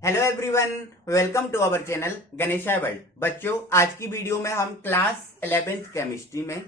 Hello everyone, welcome to our channel Ganesha world. बच्चों, आज की वीडियो में हम क्लास 11th केमिस्ट्री में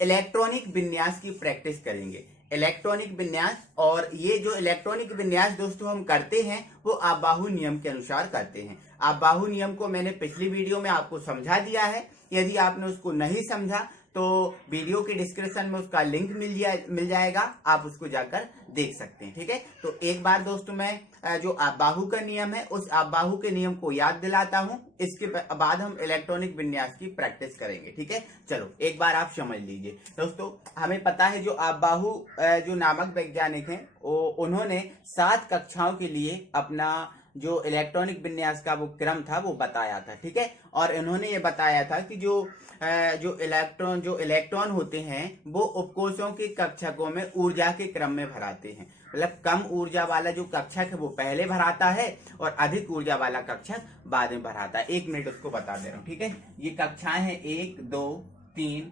इलेक्ट्रॉनिक विन्यास की प्रैक्टिस करेंगे। इलेक्ट्रॉनिक विन्यास, और ये जो इलेक्ट्रॉनिक विन्यास दोस्तों हम करते हैं वो आबाहु नियम के अनुसार करते हैं। आबाहु नियम को मैंने पिछली वीडियो में आपको समझा दिया है। यदि आपने उसको नहीं समझा तो वीडियो के डिस्क्रिप्शन में उसका लिंक मिल जाएगा, आप उसको जाकर देख सकते हैं। ठीक है, तो एक बार दोस्तों मैं जो आबाहु का नियम है उस आबाहु के नियम को याद दिलाता हूं। इसके बाद हम इलेक्ट्रॉनिक विन्यास की प्रैक्टिस करेंगे। ठीक है, चलो एक बार आप समझ लीजिए। दोस्तों, हमें पता है जो आबाहु जो नामक वैज्ञानिक हैं उन्होंने 7 कक्षाओं के लिए अपना जो इलेक्ट्रॉनिक विन्यास का वो क्रम था वो बताया था। ठीक है, और इन्होंने ये बताया था कि जो इलेक्ट्रॉन होते हैं वो उपकोषों के कक्षकों में ऊर्जा के क्रम में भराते हैं। मतलब कम ऊर्जा वाला जो कक्षक है वो पहले भराता है और अधिक ऊर्जा वाला कक्षक बाद में भराता है। 1 मिनट उसको बता दे रहा हूँ। ठीक है, ये कक्षाएं हैं 1 2 3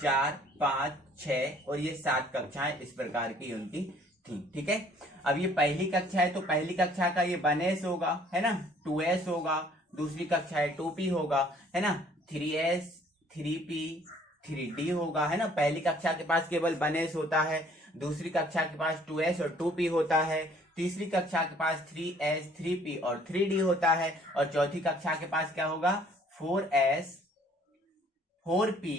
4 5 6 और ये 7 कक्षाएं इस प्रकार की उनकी थी। ठीक है, अब ये पहली कक्षा है तो पहली कक्षा का ये 1s होगा, है ना, 2s होगा। दूसरी कक्षा है 2p होगा, है ना, 3s 3p 3d होगा, है ना। पहली कक्षा के पास केवल 1s होता है, दूसरी कक्षा के पास 2s और 2p होता है, तीसरी कक्षा के पास 3s 3p और 3d होता है, और चौथी कक्षा के पास क्या होगा, 4s 4p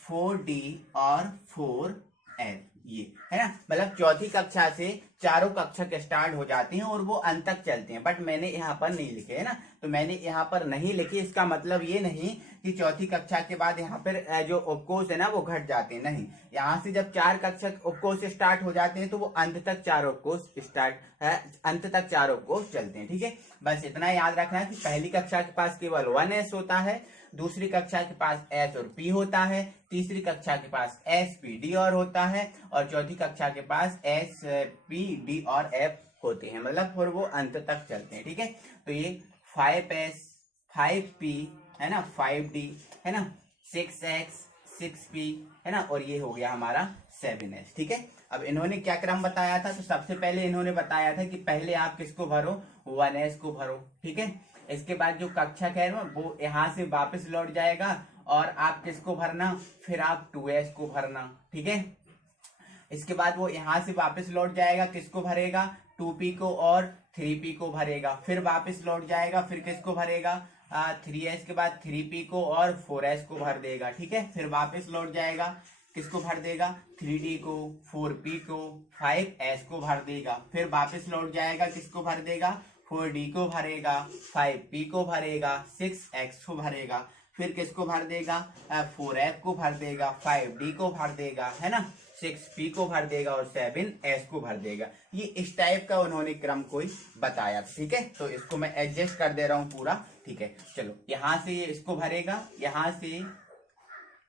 4d और 4s। ये है ना, मतलब चौथी कक्षा से चारों कक्षक स्टार्ट हो जाते हैं और वो अंत तक चलते हैं। बट मैंने यहाँ पर नहीं लिखे, है ना, तो मैंने यहाँ पर नहीं लिखे। इसका मतलब ये नहीं कि चौथी कक्षा के बाद यहाँ पर जो उपकोष है ना वो घट जाते हैं, नहीं। यहाँ से जब 4 कक्षक उपकोष स्टार्ट हो जाते हैं तो वो अंत तक 4 उपकोष अंत तक 4 उपकोष चलते हैं। ठीक है, बस इतना याद रखना है कि पहली कक्षा के पास केवल 1s होता है, दूसरी कक्षा के पास S और P होता है, तीसरी कक्षा के पास S P D और होता है, और चौथी कक्षा के पास S P D और F होते हैं। मतलब फिर वो अंत तक चलते हैं। ठीक है, तो ये 5S 5P है ना, 5D है ना, 6X 6P है ना, और ये हो गया हमारा 7S। ठीक है, अब इन्होंने क्या क्रम बताया था, तो सबसे पहले इन्होंने बताया था कि पहले आप किसको भरो, 1s को भरो। ठीक है, इसके बाद जो कक्षक है ना वो यहाँ से वापस लौट जाएगा और आप किसको भरना, फिर आप 2s को भरना। ठीक है, इसके बाद वो यहाँ से वापस लौट जाएगा, किसको भरेगा, 2p को और 3p को भरेगा, फिर वापस लौट जाएगा, फिर किसको भरेगा, 3s के बाद 3p को और 4s को भर देगा। ठीक है, फिर वापस लौट जाएगा, किसको भर देगा, 3d को, 4p को, 5s को भर देगा, फिर वापस लौट जाएगा, किसको भर देगा, 4d को भरेगा, 5p को भरेगा, 6x को भरेगा, फिर किसको भर देगा, 4f को भर देगा, 5d को भर देगा, है ना, 6p को भर देगा और 7s को भर देगा। ये इस टाइप का उन्होंने क्रम कोई बताया। ठीक है, तो इसको मैं एडजस्ट कर दे रहा हूं पूरा। ठीक है, चलो यहां से ये इसको भरेगा, यहां से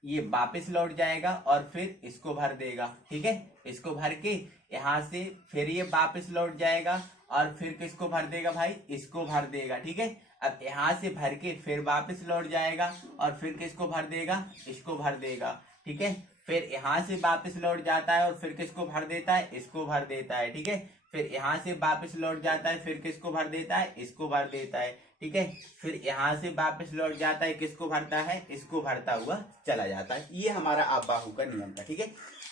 ये वापस लौट जाएगा और फिर इसको भर देगा। ठीक है, इसको भर के यहां से फिर ये वापस लौट जाएगा और फिर किसको भर देगा भाई, इसको भर देगा। ठीक है, अब यहाँ से भर के फिर वापस लौट जाएगा और फिर किसको भर देगा, इसको भर देगा। ठीक है, फिर यहाँ से वापस लौट जाता है और फिर किसको भर देता है, इसको भर देता है। ठीक है, फिर यहाँ से वापस लौट जाता है, फिर किसको भर देता है, इसको भर देता है। ठीक है, फिर यहाँ से वापस लौट जाता है, किसको भरता है, इसको भरता हुआ चला जाता है। ये हमारा आबाहु का नियम था। ठीक है,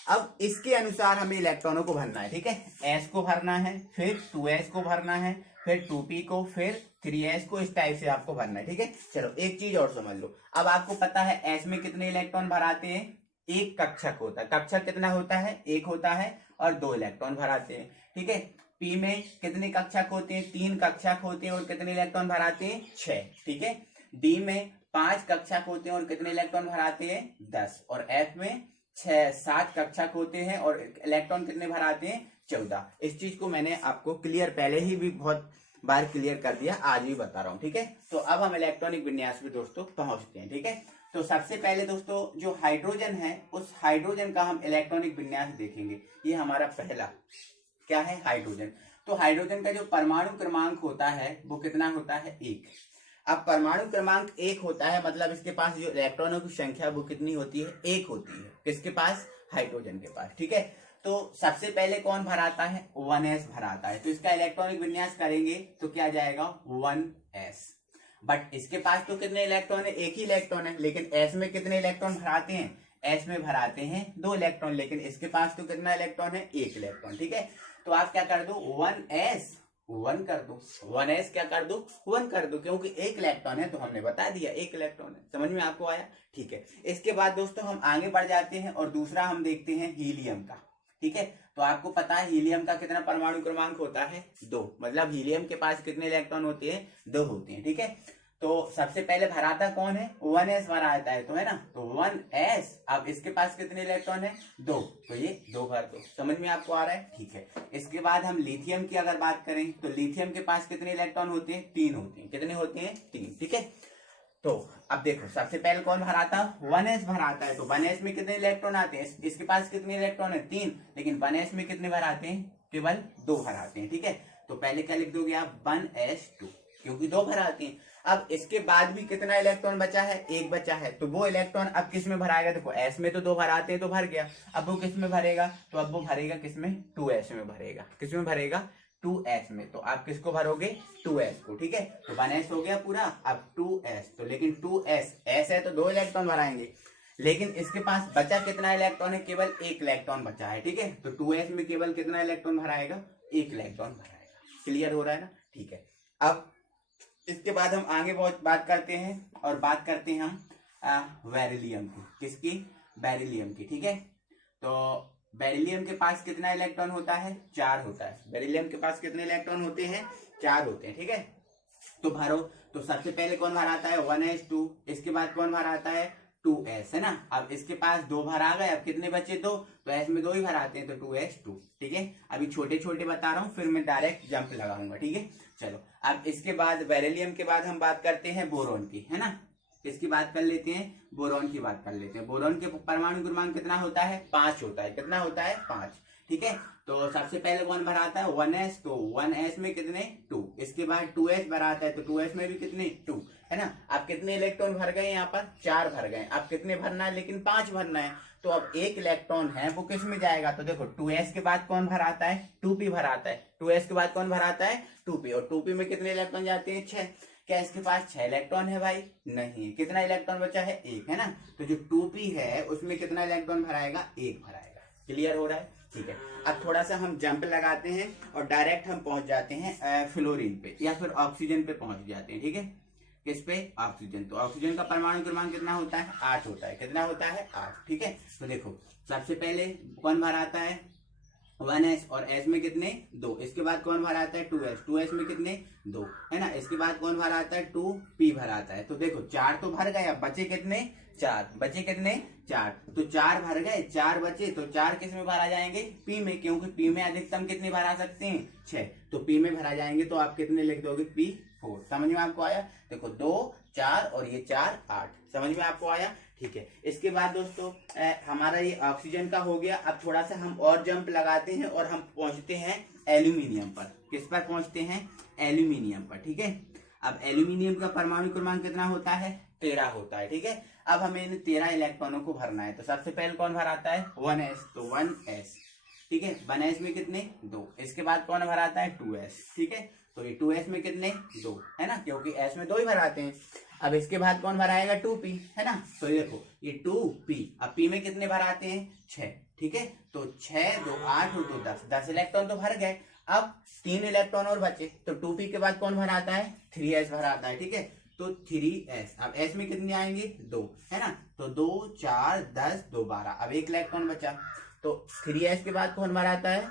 अब इसके अनुसार हमें इलेक्ट्रॉनों को भरना है। ठीक है, S को भरना है, फिर 2s को भरना है, फिर 2p को, फिर 3s को, इस टाइप से आपको भरना है। ठीक है, चलो एक चीज और समझ लो। अब आपको पता है S में कितने इलेक्ट्रॉन भराते हैं, एक कक्षक होता है। कक्षक कितना होता है, एक होता है और 2 इलेक्ट्रॉन भराते हैं। ठीक है, P में कितने कक्षक होते हैं, 3 कक्षक होते हैं और कितने इलेक्ट्रॉन भराते हैं, 6। ठीक है, D में 5 कक्षक होते हैं और कितने इलेक्ट्रॉन भराते हैं, 10। और F में 7 कक्षक होते हैं और इलेक्ट्रॉन कितने भराते हैं, 14। इस चीज को मैंने आपको क्लियर पहले ही भी बहुत बार क्लियर कर दिया, आज भी बता रहा हूं। ठीक है, तो अब हम इलेक्ट्रॉनिक विन्यास में दोस्तों पहुंचते हैं। ठीक है, तो सबसे पहले दोस्तों जो हाइड्रोजन है उस हाइड्रोजन का हम इलेक्ट्रॉनिक विन्यास देखेंगे। ये हमारा पहला क्या है, हाइड्रोजन। तो हाइड्रोजन का जो परमाणु क्रमांक होता है वो कितना होता है, 1। अब परमाणु क्रमांक 1 होता है, मतलब इसके पास जो इलेक्ट्रॉनों की संख्या वो कितनी होती है, 1 होती है। किसके पास, हाइड्रोजन के पास। ठीक है, तो सबसे पहले कौन भराता है, 1s भराता है, तो इसका इलेक्ट्रॉनिक विन्यास करेंगे तो क्या जाएगा 1s। बट इसके पास तो कितने इलेक्ट्रॉन है, एक ही इलेक्ट्रॉन है, लेकिन s में कितने इलेक्ट्रॉन भराते हैं, s में भराते हैं 2 इलेक्ट्रॉन, लेकिन इसके पास तो कितना इलेक्ट्रॉन है, 1 इलेक्ट्रॉन। ठीक है, तो आप क्या कर दो 1s 1 कर दो, 1s क्या कर दो 1 कर दो, क्योंकि 1 इलेक्ट्रॉन है तो हमने बता दिया 1 इलेक्ट्रॉन है। समझ में आपको आया? ठीक है, इसके बाद दोस्तों हम आगे बढ़ जाते हैं और दूसरा हम देखते हैं हीलियम का। ठीक है, तो आपको पता है हीलियम का कितना परमाणु क्रमांक होता है, 2, मतलब हीलियम के पास कितने इलेक्ट्रॉन होते हैं, 2 होते हैं। ठीक है, तो सबसे पहले भराता कौन है, 1s भराता है, तो है ना, तो 1s। अब इसके पास कितने इलेक्ट्रॉन है, 2, तो ये 2 भर दो। समझ में आपको आ रहा है? ठीक है, इसके बाद हम लिथियम की अगर बात करें तो लिथियम के पास कितने इलेक्ट्रॉन होते हैं, 3 होते हैं। कितने होते हैं, 3। ठीक है, तो अब देखो सबसे पहले कौन भराता, 1s भराता है, तो 1s में कितने इलेक्ट्रॉन आते हैं, इसके पास कितने इलेक्ट्रॉन है, 3, लेकिन 1s में कितने भराते हैं, केवल 2 भराते हैं। ठीक है, तो पहले क्या लिख दोगे आप 1s2, क्योंकि 2 भराते हैं। अब इसके बाद भी कितना इलेक्ट्रॉन बचा है, 1 बचा है, तो वो इलेक्ट्रॉन अब किस में भराएगा, देखो s में तो 2 भराते हैं तो भर गया, अब वो किस में भरेगा, तो अब वो भरेगा किस में, 2s में भरेगा। किस में भरेगा, 2s में। तो आप किसको भरोगे, 2s को। ठीक है, तो 1s हो गया पूरा, अब 2s, तो लेकिन 2s s है तो 2 इलेक्ट्रॉन भराएंगे, लेकिन इसके पास बचा कितना इलेक्ट्रॉन है, केवल 1 इलेक्ट्रॉन बचा है। ठीक है, तो 2s में केवल कितना इलेक्ट्रॉन भराएगा, 1 इलेक्ट्रॉन भराएगा। क्लियर हो रहा है ना? ठीक है, अब इसके बाद हम आगे बहुत बात करते हैं और बात करते हैं हम बेरिलियम की। किसकी, बेरिलियम की। ठीक है, तो बेरिलियम के पास कितना इलेक्ट्रॉन होता है, 4 होता है। बेरिलियम के पास कितने इलेक्ट्रॉन होते हैं, 4 होते हैं। ठीक है, तो भरो, तो सबसे पहले कौन भराता है, 1s2, इसके बाद कौन भराता है, 2s, है ना। अब इसके पास 2 भरा गए, अब कितने बचे, 2, तो s में 2 ही भराते हैं, तो 2s2। ठीक है, अभी छोटे छोटे बता रहा हूं, फिर मैं डायरेक्ट जंप लगाऊंगा। ठीक है, चलो अब इसके बाद बेरिलियम के बाद हम बात करते हैं बोरॉन की, है ना। इसकी बात कर लेते हैं, बोरॉन की बात कर लेते हैं। बोरॉन के परमाणु क्रमांक कितना होता है, 5 होता है। कितना होता है, 5। ठीक है, तो सबसे पहले कौन भराता है, 1s, तो 1s में कितने, 2, इसके बाद 2s भराता है, तो 2s में भी कितने, 2, है ना। अब कितने इलेक्ट्रॉन भर गए, यहाँ पर 4 भर गए। अब कितने भरना है, लेकिन 5 भरना है, तो अब 1 इलेक्ट्रॉन है वो किस में जाएगा, तो देखो 2s के बाद कौन भराता है, 2p भराता है। 2s के बाद कौन भराता है, 2p, और 2p में कितने इलेक्ट्रॉन जाते हैं, 6। क्या इसके पास 6 इलेक्ट्रॉन है भाई, नहीं, कितना इलेक्ट्रॉन बचा है, 1, है ना। तो जो 2p है उसमें कितना इलेक्ट्रॉन भराएगा, 1 भराएगा। क्लियर हो रहा है? ठीक है, अब थोड़ा सा हम जंप लगाते हैं और डायरेक्ट हम पहुंच जाते हैं फ्लोरीन पे या फिर ऑक्सीजन पे पहुंच जाते हैं। ठीक है, किस पे, ऑक्सीजन। तो ऑक्सीजन का परमाणु क्रमांक कितना होता है, 8 होता है। कितना होता है, 8। ठीक है, तो देखो सबसे पहले कौन भराता है, 1s, और s में कितने, 2, इसके बाद कौन भराता है, 2s, 2s में कितने, 2, है ना। इसके बाद कौन भराता है, 2p भराता है। तो देखो 4 तो भर गए, अब बचे कितने, 4, बचे कितने, 4, तो 4 भर गए, 4 बचे, तो 4 किस में भरा जाएंगे, p में, क्योंकि p में अधिकतम कितने भरा सकते हैं, 6, तो p में भरा जाएंगे। तो आप कितने लिख दोगे, p4। समझ में आपको आया? देखो 2, 4 और ये 4, 8। समझ में आपको आया? ठीक है, इसके बाद दोस्तों हमारा ये ऑक्सीजन का हो गया। अब थोड़ा सा हम और जंप लगाते हैं और हम पहुंचते हैं एल्यूमिनियम पर। किस पर पहुंचते हैं, एल्यूमिनियम पर। ठीक है, अब एल्यूमिनियम का परमाणु क्रमांक कितना होता है, 13 होता है। ठीक है, अब हमें इन 13 इलेक्ट्रॉनों को भरना है। तो सबसे पहले कौन भराता है, 1s, तो 1s। ठीक है, 1s में कितने, 2, इसके बाद कौन भराता है, 2s। ठीक है, तो ये 2s में कितने, 2, है ना, क्योंकि s में 2 ही भराते हैं। अब इसके बाद कौन भराएगा, 2p, है ना। तो देखो ये 2p, अब p में कितने भराते हैं, 6। ठीक है, तो 6, 2, 8 और 2, 10 इलेक्ट्रॉन तो भर गए। अब 3 इलेक्ट्रॉन और बचे, तो 2p के बाद कौन भराता है, 3s भराता है। ठीक है, तो 3s, अब s में कितने आएंगे, 2, है ना। तो 2, 4, 10, 2, 12, अब 1 इलेक्ट्रॉन बचा। तो 3s के बाद कौन भराता है,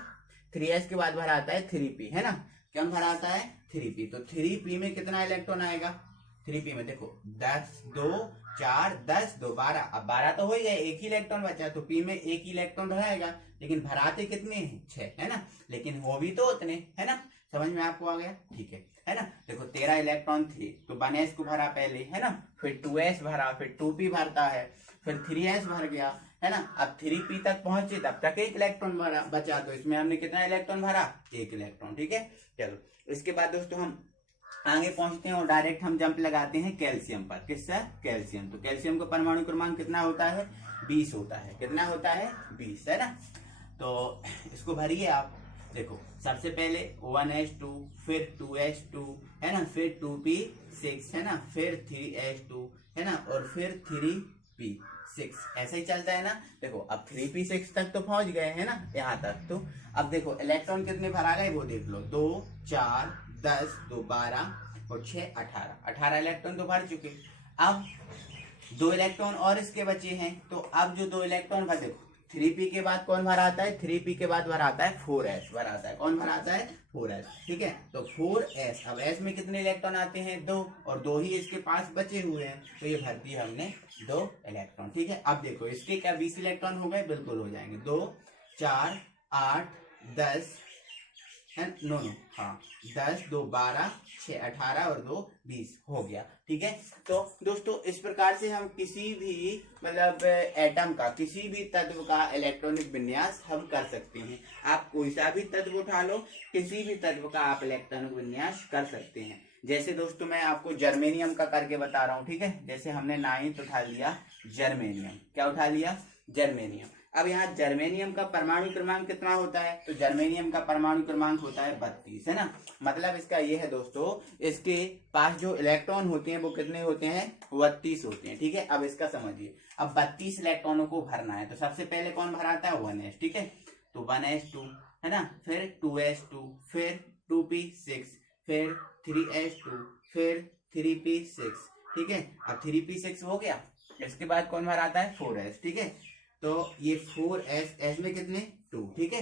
3s के बाद भराता है 3p, है ना। कौन भराता है, 3p, तो 3p में कितना इलेक्ट्रॉन आएगा, 3p में देखो 10, 2, 4, 10, 2, 12, अब 12 तो हो ही गए, 1 ही इलेक्ट्रॉन बचा, तो p में 1 ही इलेक्ट्रॉन रहेगा, लेकिन भराते कितने हैं, 6, है ना, लेकिन हो भी तो उतने, है ना। समझ में आपको आ गया? ठीक है ना। देखो 13 इलेक्ट्रॉन थे, तो 1s को भरा पहले, है ना, फिर 2s भरा, फिर 2p भरता है, फिर 3s भर गया, है ना। अब 3p तक पहुंचे, तब तक 1 इलेक्ट्रॉन भरा बचा, तो इसमें हमने कितना इलेक्ट्रॉन भरा, 1 इलेक्ट्रॉन। ठीक है, चलो इसके बाद दोस्तों हम आगे पहुंचते हैं और डायरेक्ट हम जंप लगाते हैं कैल्शियम पर। किससे, कैल्शियम। तो कैल्शियम का परमाणु क्रमांक कितना होता है, 20 होता है। कितना होता है, 20, है ना। तो इसको भरिए आप। देखो सबसे पहले 1s2, फिर 2s2 है ना, फिर 2p6 है ना, फिर 3s2 है ना, और फिर 3p6, ऐसा ही चलता है ना। देखो अब 3p6 तक तो पहुंच गए हैं ना यहाँ तक। तो अब देखो इलेक्ट्रॉन कितने भरा गए वो देख लो, 2 4 10 2 12 और 6 18 इलेक्ट्रॉन तो भर चुके। अब 2 इलेक्ट्रॉन और इसके बचे हैं। तो अब जो 2 इलेक्ट्रॉन भर, देखो 3p के बाद कौन भर आता है, 3p के बाद भर आता है 4s भर आता है। कौन भर आता है, 4s। ठीक है, तो 4s। अब s में कितने इलेक्ट्रॉन आते हैं, 2, और 2 ही इसके पास बचे हुए हैं, तो ये भर दिए हमने 2 इलेक्ट्रॉन। ठीक है, अब देखो इसके क्या 20 इलेक्ट्रॉन हो गए, बिल्कुल हो जाएंगे। 2 4 8 10 नो हाँ 10 2 12 6 18 और 2 20 हो गया। ठीक है, तो दोस्तों इस प्रकार से हम किसी भी मतलब एटम का, किसी भी तत्व का इलेक्ट्रॉनिक विन्यास हम कर सकते हैं। आप कोई सा भी तत्व उठा लो, किसी भी तत्व का आप इलेक्ट्रॉनिक विन्यास कर सकते हैं। जैसे दोस्तों मैं आपको जर्मेनियम का करके बता रहा हूँ। ठीक है, जैसे हमने 9th उठा लिया जर्मेनियम। क्या उठा लिया, जर्मेनियम। अब यहाँ जर्मेनियम का परमाणु क्रमांक कितना होता है, तो जर्मेनियम का परमाणु क्रमांक होता है 32 है ना। मतलब इसका ये है दोस्तों, इसके पास जो इलेक्ट्रॉन होते हैं वो कितने होते हैं, 32 होते हैं। ठीक है, अब इसका समझिए। अब 32 इलेक्ट्रॉनों को भरना है, तो सबसे पहले कौन भराता है, 1s। ठीक है, तो 1s2 है ना, फिर 2s2, फिर 2p6, फिर 3s2, फिर 3p6। ठीक है, अब 3p6 हो गया। इसके बाद कौन भराता है, 4s। ठीक है, तो ये 4s, s में कितने 2। ठीक है,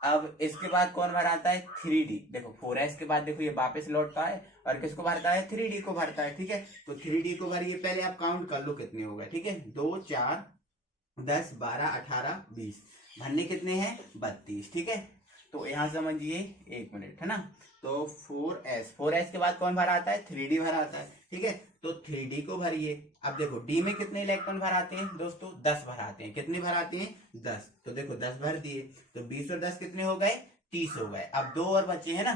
अब इसके बाद कौन भराता है, 3d। देखो 4s के बाद देखो ये वापस लौटता है और किसको भरता है, 3d को भरता है। ठीक है, तो 3d को भरिए, पहले आप काउंट कर लो कितने हो गए। ठीक है, 2 4 10 12 18 20, भरने कितने हैं, 32। ठीक है, तो यहाँ समझिए, 1 मिनट है ना। तो 4s के बाद कौन भराता है, 3d भराता है। ठीक है, तो 3d को भरिए। अब देखो d में कितने इलेक्ट्रॉन भराते हैं दोस्तों, 10 भराते हैं। कितने भराते हैं, 10। तो देखो 10 भर दिए, तो 20 और 10 कितने हो गए, 30 हो गए। अब 2 और बचे हैं ना,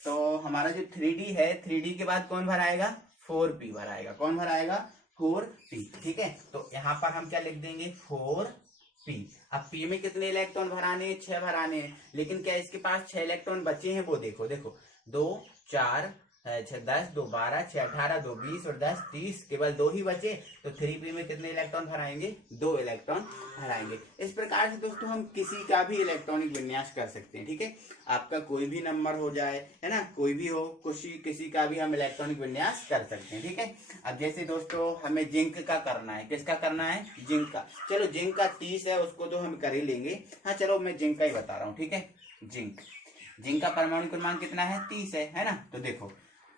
तो हमारा जो 3d है, 3d के बाद कौन भराएगा, 4p भराएगा। कौन भराएगा, 4p। ठीक है, तो यहाँ पर हम क्या लिख देंगे, 4p। अब p में कितने इलेक्ट्रॉन भराने हैं, 6 भराने हैं। लेकिन क्या इसके पास 6 इलेक्ट्रॉन बचे हैं, वो देखो। देखो 2 4 6 10 2 12 6 18 2 20 और 10 30, केवल 2 ही बचे। तो 3p में कितने इलेक्ट्रॉन भराएंगे, 2 इलेक्ट्रॉन भराएंगे। इस प्रकार से दोस्तों हम किसी का भी इलेक्ट्रॉनिक विन्यास कर सकते हैं। ठीक है, आपका कोई भी नंबर हो जाए है ना, कोई भी हो, किसी का भी हम इलेक्ट्रॉनिक विन्यास कर सकते हैं। ठीक है, अब जैसे दोस्तों हमें जिंक का करना है, किसका करना है, जिंक का। चलो जिंक का 30 है, उसको तो हम कर ही लेंगे। हाँ चलो मैं जिंक का ही बता रहा हूँ। ठीक है, जिंक का परमाणु क्रमांक कितना है, 30 है ना। तो देखो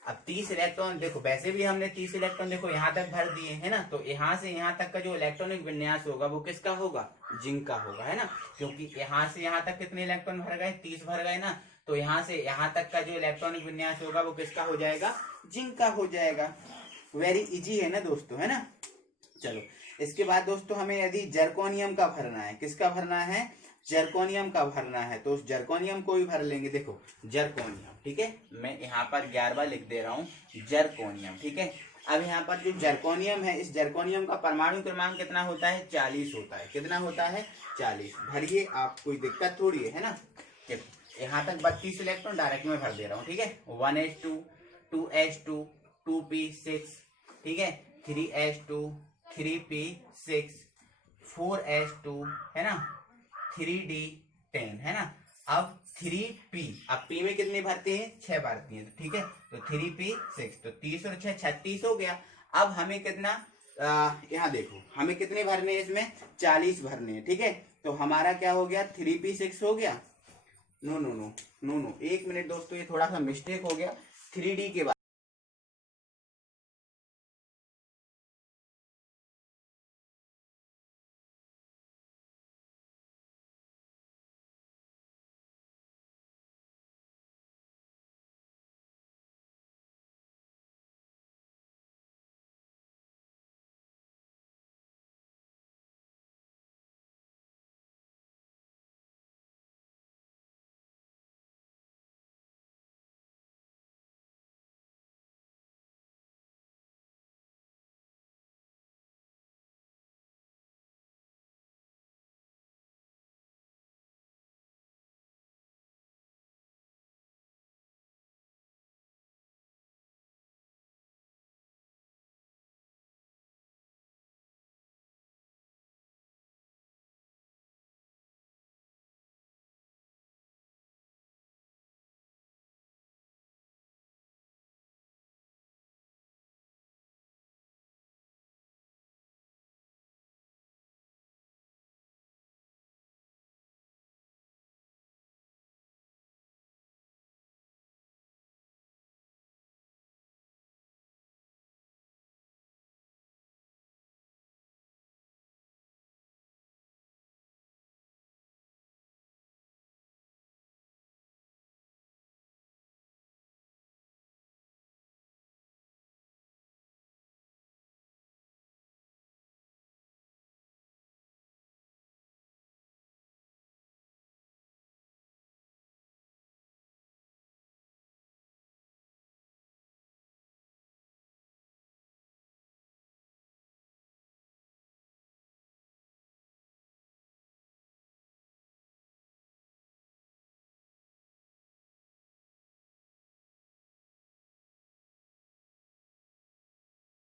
अब 30 इलेक्ट्रॉन, देखो वैसे भी हमने 30 इलेक्ट्रॉन देखो यहाँ तक भर दिए है ना। तो यहाँ से यहाँ तक का जो इलेक्ट्रॉनिक विन्यास होगा वो किसका होगा, जिंक का होगा है ना। क्योंकि यहाँ से यहाँ तक कितने इलेक्ट्रॉन भर गए, 30 भर गए ना। तो यहाँ से यहाँ तक का जो इलेक्ट्रॉनिक विन्यास होगा वो किसका हो जाएगा, जिंक का हो जाएगा। वेरी इजी है ना दोस्तों, है ना। चलो इसके बाद दोस्तों हमें यदि जर्कोनियम का भरना है, किसका भरना है, जर्कोनियम का भरना है, तो उस जर्कोनियम को भी भर लेंगे। देखो जर्कोनियम, ठीक है, मैं यहाँ पर 11वां लिख दे रहा हूँ, जर्कोनियम। ठीक है, अब यहाँ पर जो जर्कोनियम है, इस जर्कोनियम का परमाणु क्रमांक कितना होता है, 40 होता है। कितना होता है, 40। भरिए आप, कोई दिक्कत थोड़ी है ना। यहाँ तक 32 इलेक्ट्रॉन डायरेक्ट में भर दे रहा हूँ। ठीक है, 1s2 2s2 2p6, ठीक है, 3s2 3p6 4s2 है ना, 3d10 है ना। अब 3p, अब p में कितने भरते हैं, 6 भरती हैं। तो ठीक है, तो 3p6, तो 30 और 6 36 हो गया। अब हमें कितना, यहाँ देखो हमें कितने भरने हैं, इसमें 40 भरने हैं। ठीक है, तो हमारा क्या हो गया, 3p6 हो गया। No no no no no, 1 minute दोस्तों, ये थोड़ा सा मिस्टेक हो गया। 3d के बाद